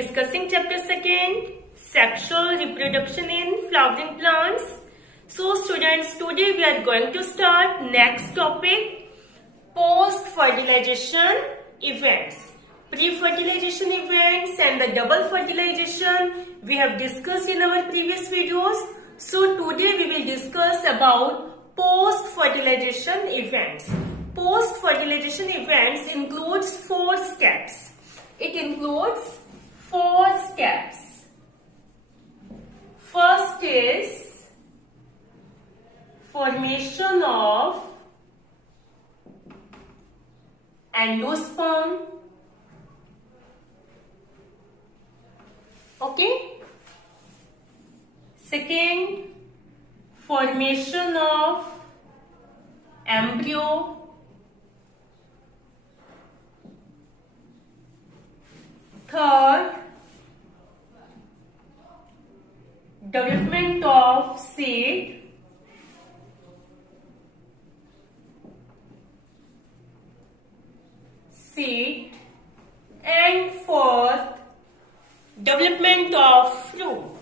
discussing chapter 2, sexual reproduction in flowering plants. So students, today we are going to start next topic, post-fertilization events. Pre-fertilization events and the double fertilization we have discussed in our previous videos. So today we will discuss about post-fertilization events. Post-fertilization events includes 4 steps. It includes 4 steps. First is formation of endosperm. Okay. Second, formation of embryo. Third, development of seed. And fourth, development of fruit.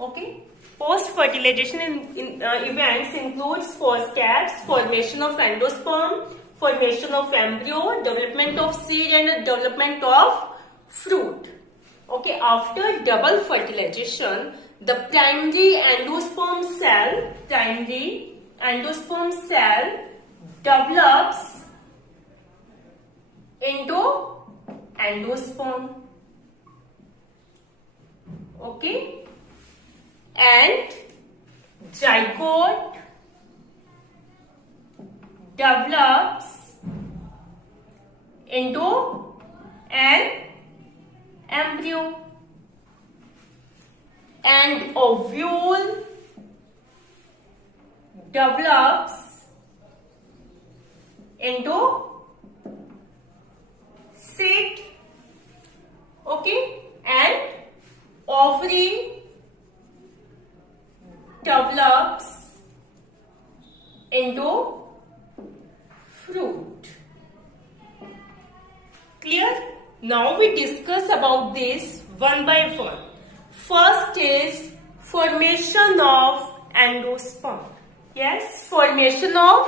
Okay. Post-fertilization events includes 4 steps: formation of endosperm, formation of embryo, development of seed, and development of fruit. Okay. After double fertilization, the primary endosperm cell develops into endosperm. Okay. And zygote develops into an embryo, and ovule develops into seed. Okay. And ovary develops into fruit. Clear? Now we discuss about this one by one. First is formation of endosperm. Yes, formation of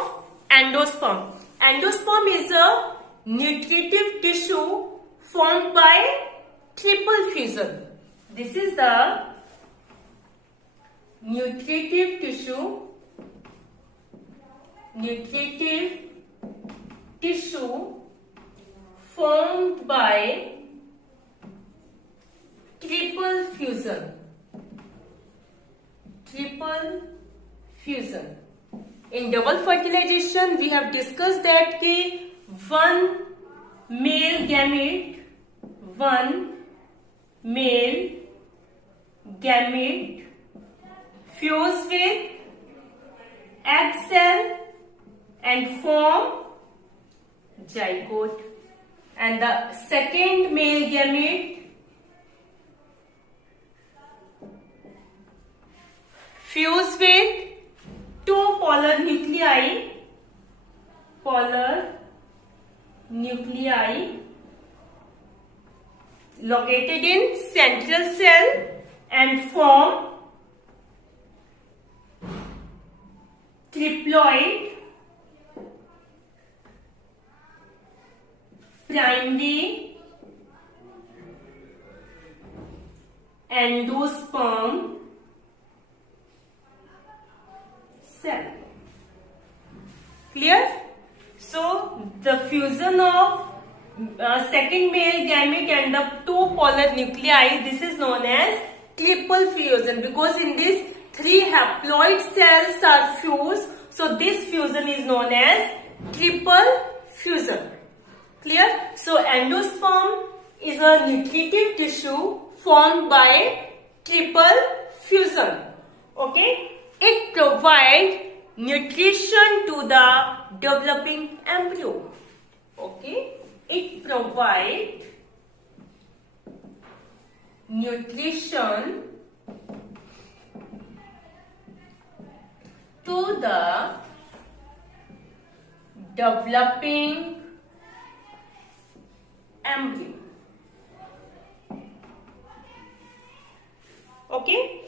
endosperm. Endosperm is a nutritive tissue formed by triple fusion. This is the nutritive tissue formed by triple fusion. In double fertilization, we have discussed that one male gamete fuse with egg cell and form zygote, and the second male gamete fuse with 2 polar nuclei located in central cell and form triploid, primary endosperm cell. Clear? So the fusion of second male gamete and the 2 polar nuclei, this is known as triple fusion, because in this 3 haploid cells are fused. So this fusion is known as triple fusion. Clear? So endosperm is a nutritive tissue formed by triple fusion. Okay? It provides nutrition to the developing embryo. Okay? It provides nutrition to the developing embryo. Okay.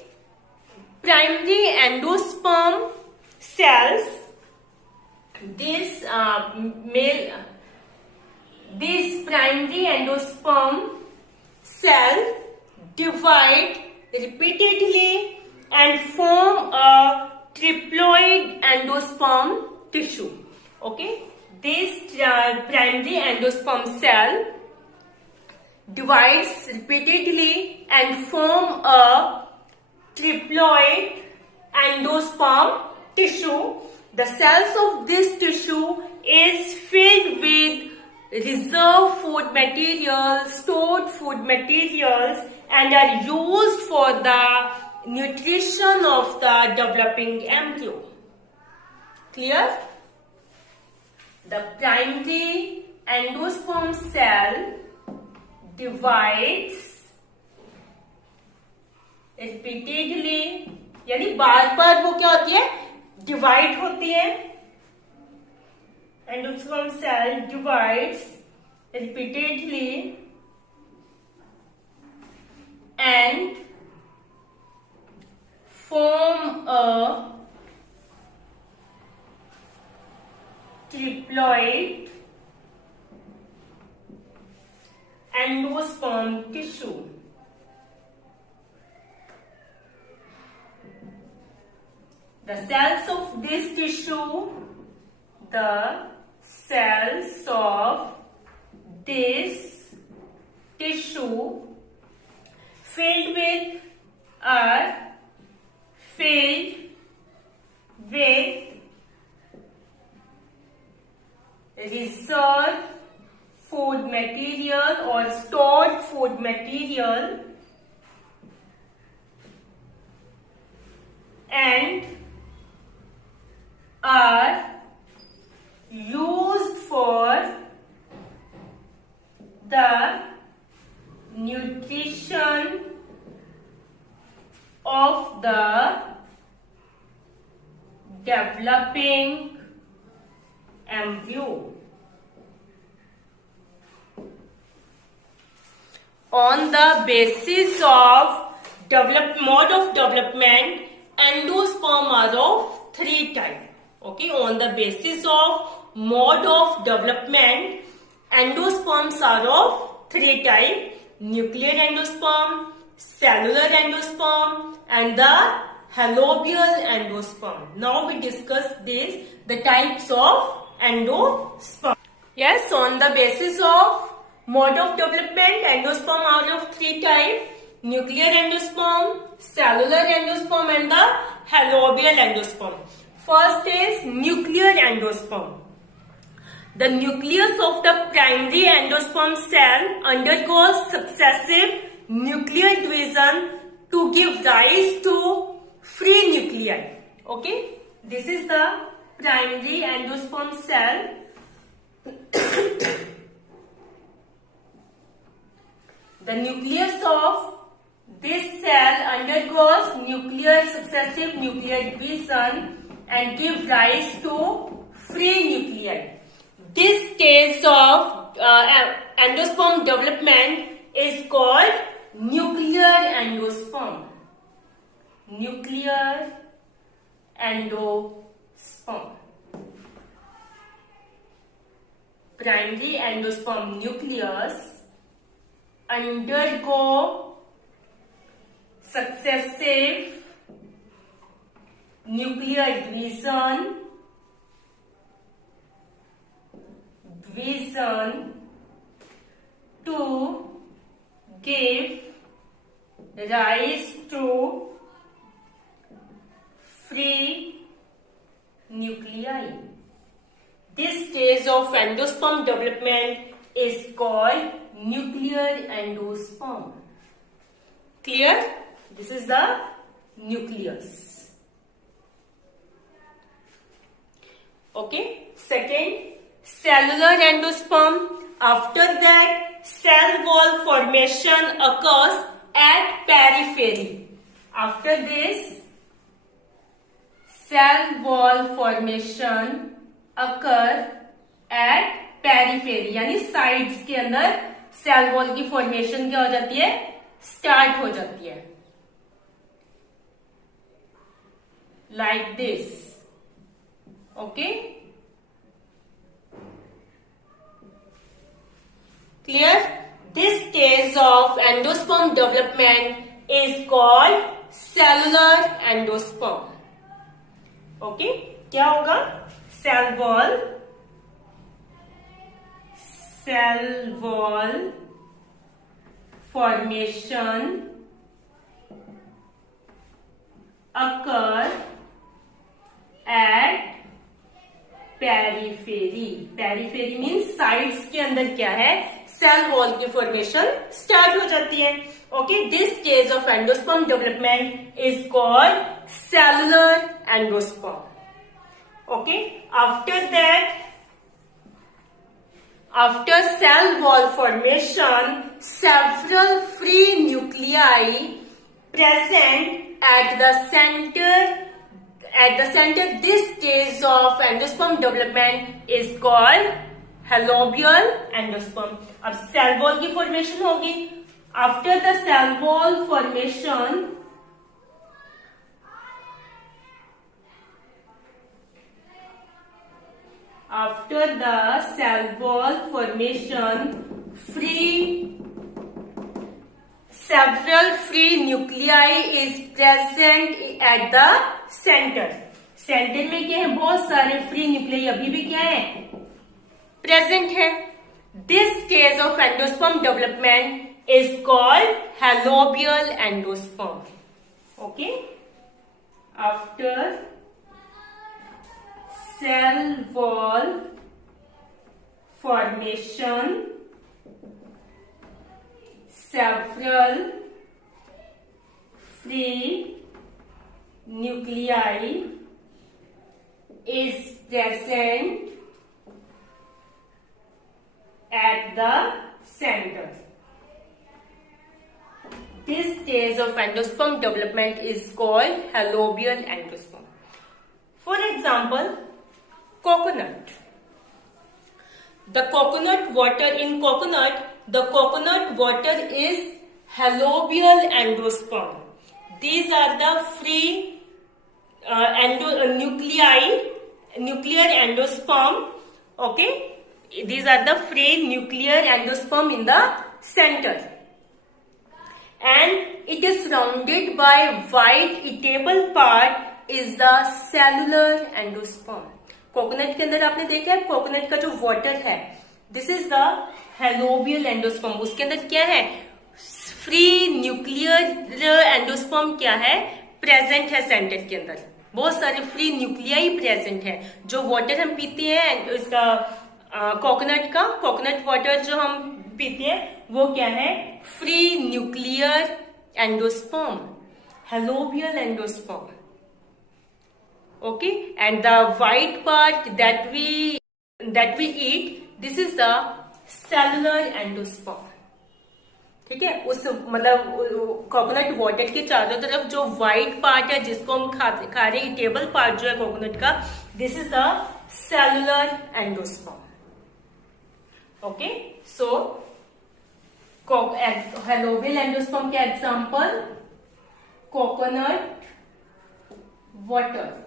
Primary endosperm cells. This primary endosperm cell divide repeatedly and form a triploid endosperm tissue. Okay, this primary endosperm cell divides repeatedly and form a triploid endosperm tissue. The cells of this tissue is filled with reserved food materials, stored food materials, and are used for the nutrition of the developing embryo. Clear? The primary endosperm cell divides repeatedly, यानी बार बार वो क्या होती है, divide होती है. Endosperm cell divides repeatedly and form a triploid endosperm tissue. The cells of this tissue, the cells of this tissue filled with reserved food material or stored food material and are used for the nutrition of the developing embryo. On the basis of mode of development, endosperm are of 3 types. Okay, on the basis of mode of development, endosperms are of 3 types: nuclear endosperm, cellular endosperm, and the halobial endosperm. Now we discuss the types of endosperm. Yes, on the basis of mode of development, endosperm are of 3 types: nuclear endosperm, cellular endosperm, and the halobial endosperm. First is nuclear endosperm. The nucleus of the primary endosperm cell undergoes successive nuclear division to give rise to free nuclei. Okay, this is the primary endosperm cell. The nucleus of this cell undergoes successive nuclear division and give rise to free nuclei. This stage of endosperm development is called nuclear endosperm. Nuclear endosperm. Primary endosperm nucleus undergo successive nuclear division to give rise to free nuclei. This stage of endosperm development is called nuclear endosperm. Clear? This is the nucleus. Okay. Second, cellular endosperm. After that, cell wall formation occurs at periphery. After this, cell wall formation occurs at periphery, यानी sides के अंदर cell wall की formation क्या हो जाती है, start हो जाती है, like this. Okay, clear. This stage of endosperm development is called cellular endosperm. Okay, क्या होगा, cell wall formation occur at periphery. Periphery means sides के अंदर क्या है, सेल वॉल की फॉर्मेशन स्टार्ट हो जाती है. Okay, this stage of endosperm development is called cellular endosperm. Okay, after cell wall formation, several free nuclei present at the center. This stage of endosperm development is called halobial endosperm. अब cell wall की formation होगी. After the cell wall formation, several free nuclei is present at the center. Centre में क्या है, बहुत सारे free nuclei अभी भी क्या है, प्रेजेंट है. This stage of endosperm development is called helobial endosperm. Okay, after cell wall formation, several free nuclei is present at the center. This stage of endosperm development is called halobial endosperm. For example, coconut. The coconut water is halobial endosperm. These are the free nuclear endosperm. Okay, these are the free nuclear endosperm in the center, and it is surrounded by white eatable part is the cellular endosperm. Coconut के अंदर आपने देखा है, coconut का जो water है, this is the helobial endosperm. उसके अंदर क्या है, फ्री न्यूक्लियर एंडोस्पर्म क्या है, प्रेजेंट है सेंटर के अंदर. बहुत सारे फ्री न्यूक्लियाई प्रेजेंट है. जो वाटर हम पीते हैं इसका कोकोनट वाटर जो हम पीते हैं वो क्या है, free nuclear endosperm, helobial endosperm. Okay, and the white part that we eat, this is the cellular endosperm. ठीक है, उस मतलब कोकोनट वाटर के चारों तरफ जो व्हाइट पार्ट है जिसको हम खा रहे हैं, टेबल पार्ट जो है कोकोनट का, this is the cellular endosperm. Okay, so helobial endosperm के example, coconut water.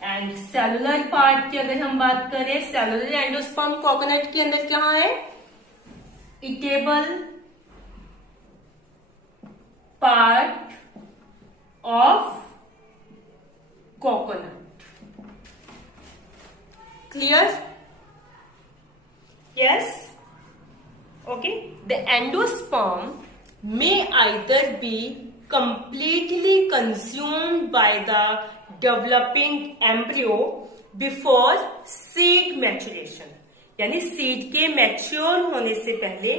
And cellular part की अगर हम बात करें, सेलुलर एंडोस्पर्म कोकोनट के अंदर क्या है, eatable part of coconut. Clear? Yes. Okay, the endosperm may either be completely consumed by the developing embryo before seed maturation. यानी सीड के मैच्योर होने से पहले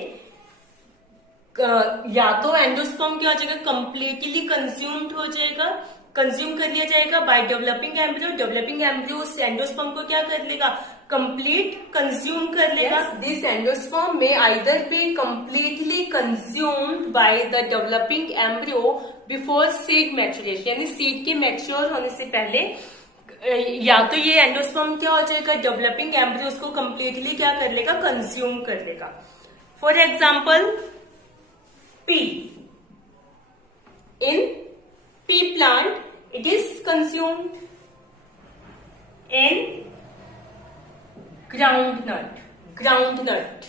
या तो एंडोस्पर्म क्या हो जाएगा, कंप्लीटली कंज्यूम्ड हो जाएगा, कंज्यूम कर लिया जाएगा by developing embryo. Developing embryo उस एंडोस्पर्म को क्या कर लेगा, कंप्लीट कंज्यूम कर लेगा. दिस एंडोस्पर्म में either be completely consumed by the developing embryo before seed maturation, यानी सीड के मैच्योर होने से पहले या तो ये एंडोस्पर्म क्या हो जाएगा, डेवलपिंग एम्ब्रियो उसको कंप्लीटली क्या कर लेगा, कंज्यूम कर लेगा. For example P, in P plant it is consumed. In groundnut,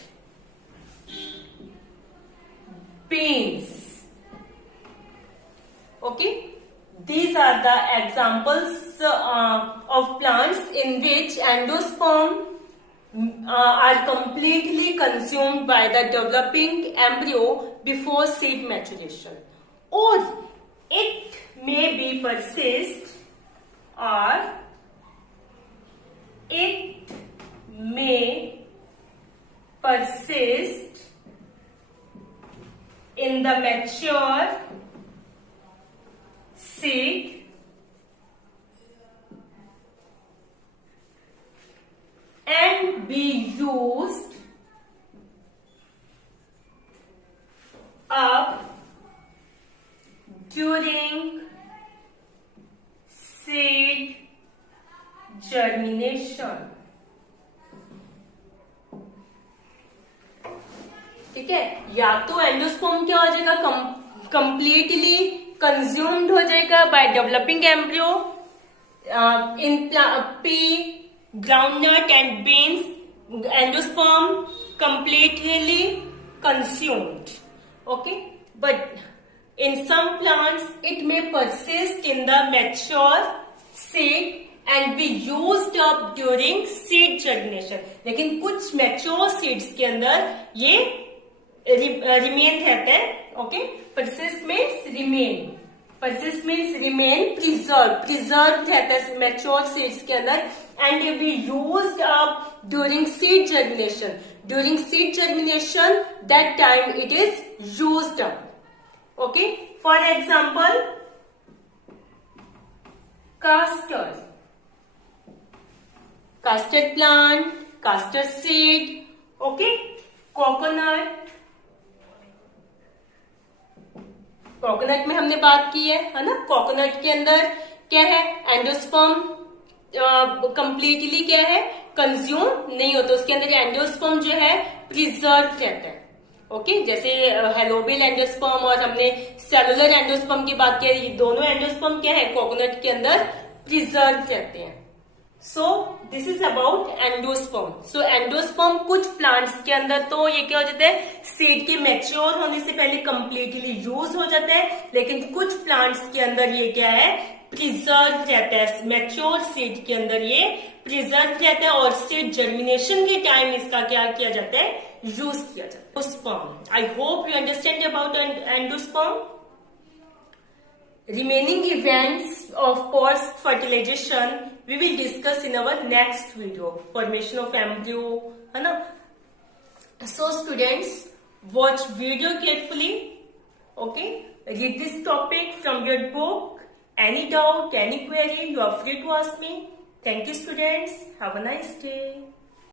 beans. Okay, these are the examples of plants in which endosperm are completely consumed by the developing embryo before seed maturation, or it may be persist, or it may persist in the mature seed and be used up during seed germination. ठीक है, या तो endosperm क्या हो जाएगा, completely consumed हो जाएगा by developing embryo in P, groundnut and beans. Endosperm completely consumed. Okay, but in some plants it may persist in the mature seed and be used up during seed germination. लेकिन कुछ mature seeds के अंदर ये remain रहता है. Okay, persist means remain. Persist means remain, preserved रहता है mature seeds के अंदर and it be used up during seed germination. During seed germination, that time it is used up. Okay, for example, castor plant, castor seed. Okay, coconut में हमने बात की है ना. कोकोनट के अंदर क्या है, एंडोस्पर्म कंप्लीटली क्या है, कंज्यूम नहीं होता. उसके अंदर एंडोस्पर्म जो है प्रिजर्व रहता है. ओके, जैसे हेलोबियल एंडोस्पर्म और हमने सेलुलर एंडोस्पर्म की बात की है, ये दोनों एंडोस्पर्म क्या है, कोकोनट के अंदर प्रिजर्व रहते हैं. So this is about endosperm. So endosperm कुछ प्लांट्स के अंदर तो ये क्या हो जाता है, सीड के मैच्योर होने से पहले कंप्लीटली यूज हो जाता है, लेकिन कुछ प्लांट्स के अंदर ये क्या है, प्रिजर्व रहता है. मैच्योर सीड के अंदर ये प्रिजर्व रहता है और सीड जर्मिनेशन के टाइम इसका क्या किया जाता है, यूज किया जाता है. Endosperm, I hope you understand about endosperm. Remaining events of post fertilization we will discuss in our next video. Formation of embryo, है ना. So students, watch video carefully. Okay, read this topic from your book. Any doubt, any query, you are free to ask me. Thank you students. Have a nice day.